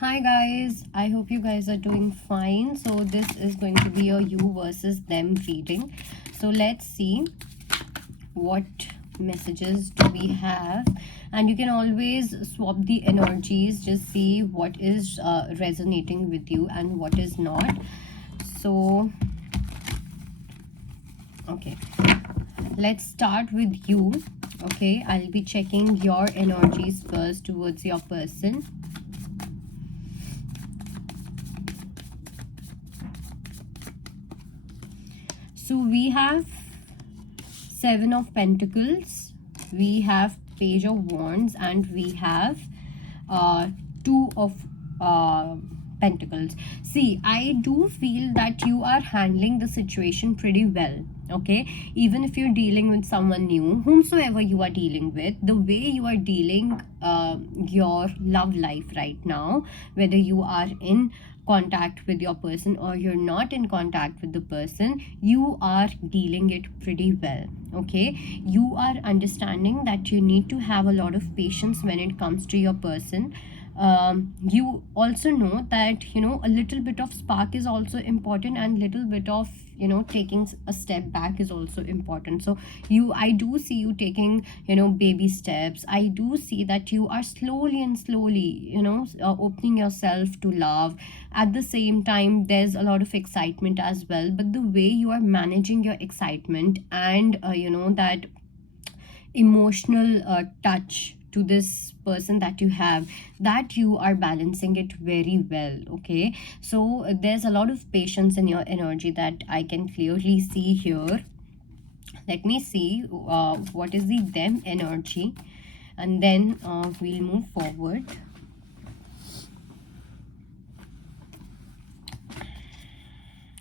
Hi guys, I hope you guys are doing fine. So this is going to be a you versus them reading. So let's see what messages do we have, and you can always swap the energies, just see what is resonating with you and what is not. So okay, let's start with you. Okay, I'll be checking your energies first towards your person. So we have Seven of Pentacles, we have Page of Wands, and we have Two of Pentacles. See, I do feel that you are handling the situation pretty well. Okay, even if you're dealing with someone new, whomsoever you are dealing with, the way you are dealing your love life right now, whether you are in contact with your person or you're not in contact with the person, you are dealing it pretty well. Okay, you are understanding that you need to have a lot of patience when it comes to your person. You also know that a little bit of spark is also important, and little bit of taking a step back is also important. So I do see you taking baby steps. I do see that you are slowly and slowly opening yourself to love. At the same time, there's a lot of excitement as well, but the way you are managing your excitement and that emotional touch to this person that you have, that you are balancing it very well. Okay, so there's a lot of patience in your energy that I can clearly see here. Let me see what is the them energy, and then we'll move forward.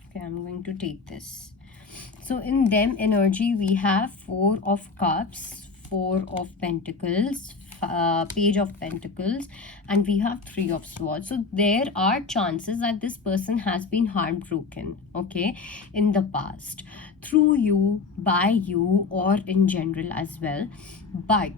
Okay, I'm going to take this. So in them energy, we have Four of Cups, Four of Pentacles, Page of Pentacles, and we have Three of Swords. So there are chances that this person has been heartbroken, okay, in the past, through you, by you, or in general as well. But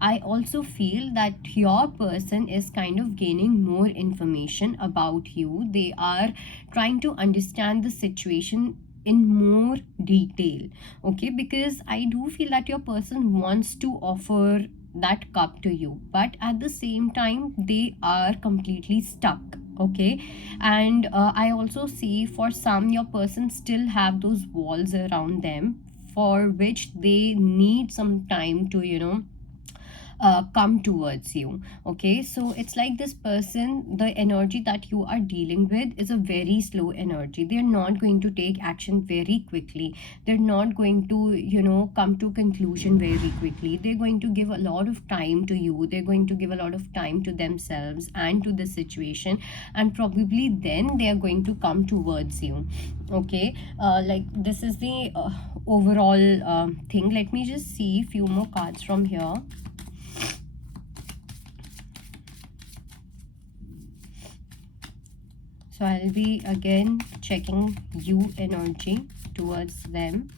I also feel that your person is kind of gaining more information about you. They are trying to understand the situation in more detail. Okay, because I do feel that your person wants to offer that cup to you, but at the same time they are completely stuck. Okay, and I also see for some, your person still have those walls around them, for which they need some time to come towards you. Okay, so it's like this person, the energy that you are dealing with is a very slow energy. They're not going to take action very quickly. They're not going to come to conclusion very quickly. They're going to give a lot of time to you. They're going to give a lot of time to themselves and to the situation, and probably then they are going to come towards you. Okay, like this is the overall thing. Let me just see few more cards from here. So I'll be again checking you energy towards them.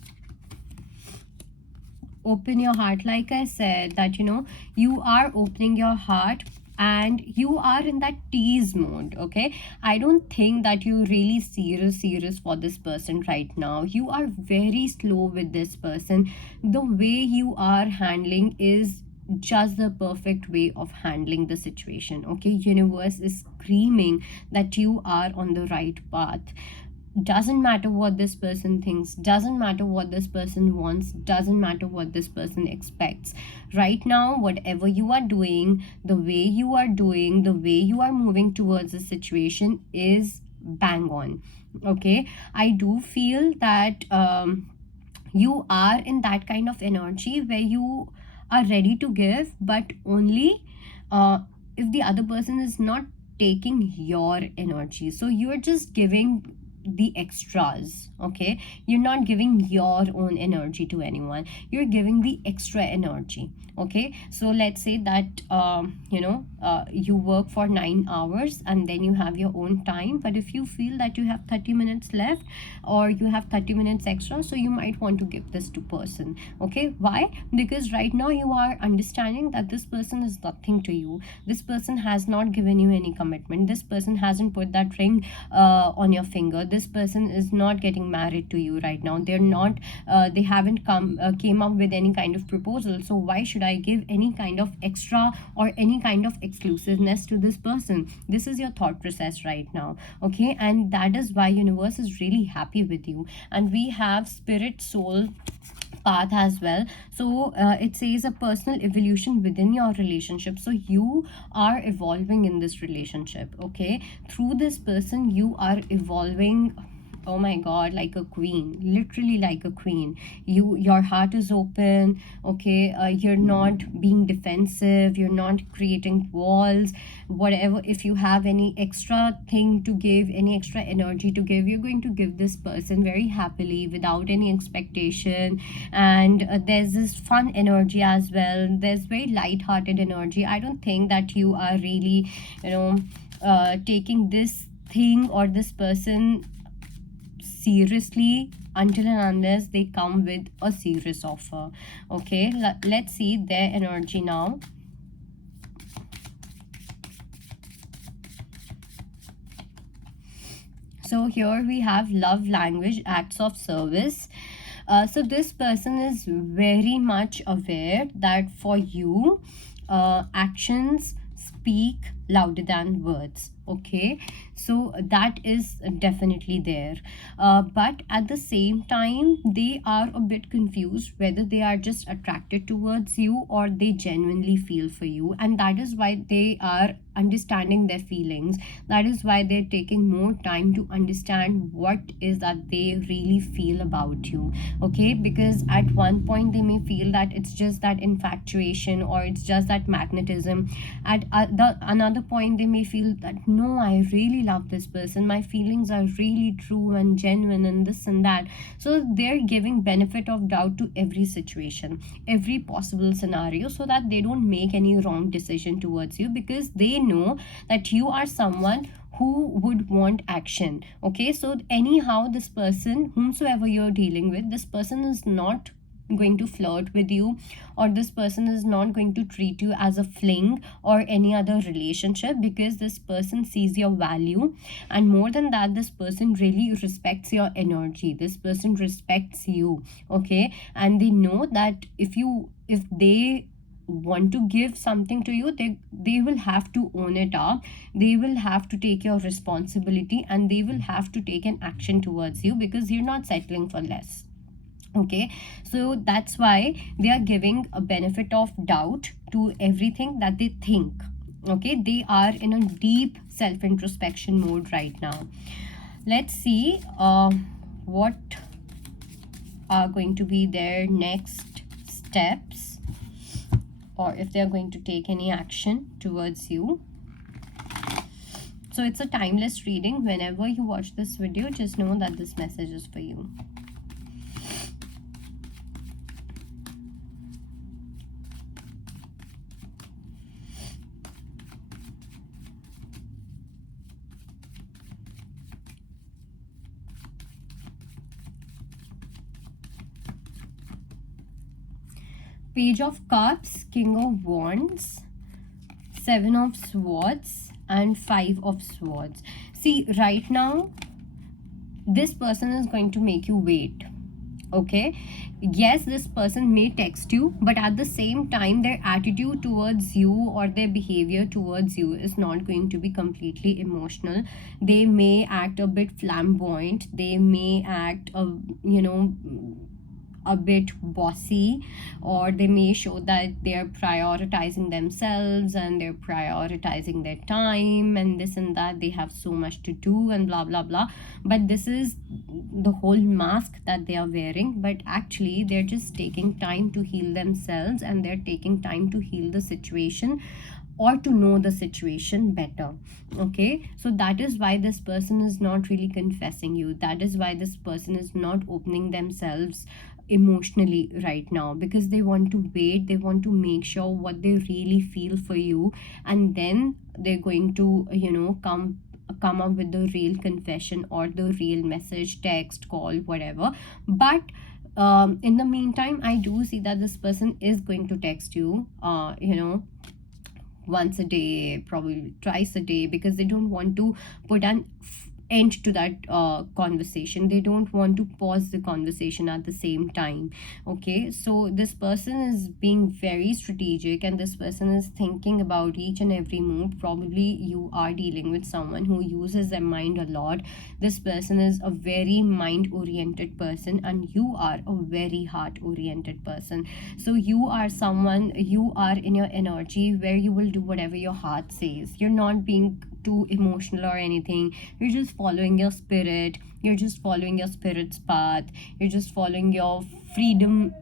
Open your heart. Like I said, that you are opening your heart and you are in that tease mode. Okay, I don't think that you're really serious for this person right now. You are very slow with this person. The way you are handling is just the perfect way of handling the situation. Okay, universe is screaming that you are on the right path. Doesn't matter what this person thinks, doesn't matter what this person wants, doesn't matter what this person expects. Right now, whatever you are doing, the way you are doing, the way you are moving towards the situation is bang on. Okay, I do feel that you are in that kind of energy where you are ready to give, but only if the other person is not taking your energy. So you're just giving the extras. Okay, you're not giving your own energy to anyone, you're giving the extra energy. Okay, so let's say that you work for 9 hours and then you have your own time, but if you feel that you have 30 minutes left or you have 30 minutes extra, so you might want to give this to person. Okay, why? Because right now you are understanding that this person is nothing to you, this person has not given you any commitment, this person hasn't put that ring on your finger, this person is not getting married to you right now, they're not they haven't came up with any kind of proposal, so why should I give any kind of extra or any kind of exclusiveness to this person? This is your thought process right now. Okay, and that is why universe is really happy with you. And we have spirit soul path as well. So it says a personal evolution within your relationship, so you are evolving in this relationship. Okay, through this person you are evolving. Oh my god, like a queen, literally like a queen. Your heart is open. Okay, you're not being defensive, you're not creating walls, whatever. If you have any extra thing to give, any extra energy to give, you're going to give this person very happily without any expectation. And there's this fun energy as well, there's very light-hearted energy. I don't think that you are really taking this thing or this person seriously until and unless they come with a serious offer. Okay, let's see their energy now. So here we have love language, acts of service. So this person is very much aware that for you actions speak louder than words. Okay, so that is definitely there, but at the same time they are a bit confused whether they are just attracted towards you or they genuinely feel for you, and that is why they are understanding their feelings. That is why they're taking more time to understand what is that they really feel about you. Okay, because at one point they may feel that it's just that infatuation or it's just that magnetism. At another point they may feel that no, I really love this person, my feelings are really true and genuine and this and that. So they're giving benefit of doubt to every situation, every possible scenario, so that they don't make any wrong decision towards you, because they know that you are someone who would want action. Okay, so anyhow this person, whomsoever you're dealing with, this person is not going to flirt with you, or this person is not going to treat you as a fling or any other relationship, because this person sees your value. And more than that, this person really respects your energy, this person respects you. Okay, and they know that if they want to give something to you, they will have to own it up, they will have to take your responsibility, and they will have to take an action towards you, because you're not settling for less. Okay, so that's why they are giving a benefit of doubt to everything that they think. Okay, they are in a deep self-introspection mode right now. Let's see what are going to be their next steps, or if they are going to take any action towards you. So it's a timeless reading. Whenever you watch this video, just know that this message is for you. Page of Cups, King of Wands, Seven of Swords, and Five of Swords. See, right now, this person is going to make you wait. Okay, yes, this person may text you, but at the same time their attitude towards you or their behavior towards you is not going to be completely emotional. They may act a bit flamboyant, they may act a bit bossy, or they may show that they're prioritizing themselves and they're prioritizing their time and this and that, they have so much to do and blah blah blah. But this is the whole mask that they are wearing, but actually they're just taking time to heal themselves, and they're taking time to heal the situation or to know the situation better. Okay, so that is why this person is not really confessing you. That is why this person is not opening themselves emotionally right now, because they want to wait, they want to make sure what they really feel for you, and then they're going to, you know, come up with the real confession or the real message, text, call, whatever. But in the meantime, I do see that this person is going to text you, you know, once a day, probably twice a day, because they don't want to put an end to that conversation. They don't want to pause the conversation at the same time. Okay, so this person is being very strategic, and this person is thinking about each and every move. Probably you are dealing with someone who uses their mind a lot. This person is a very mind oriented person, and you are a very heart oriented person. So you are someone, you are in your energy where you will do whatever your heart says. You're not being too emotional or anything. You're just following your spirit. You're just following your spirit's path. You're just following your freedom,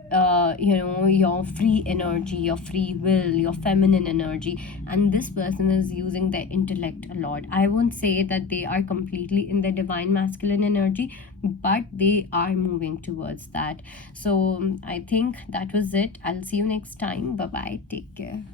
you know, your free energy, your free will, your feminine energy. And this person is using their intellect a lot. I won't say that they are completely in the divine masculine energy, but they are moving towards that. So I think that was it. I'll see you next time. Bye bye, take care.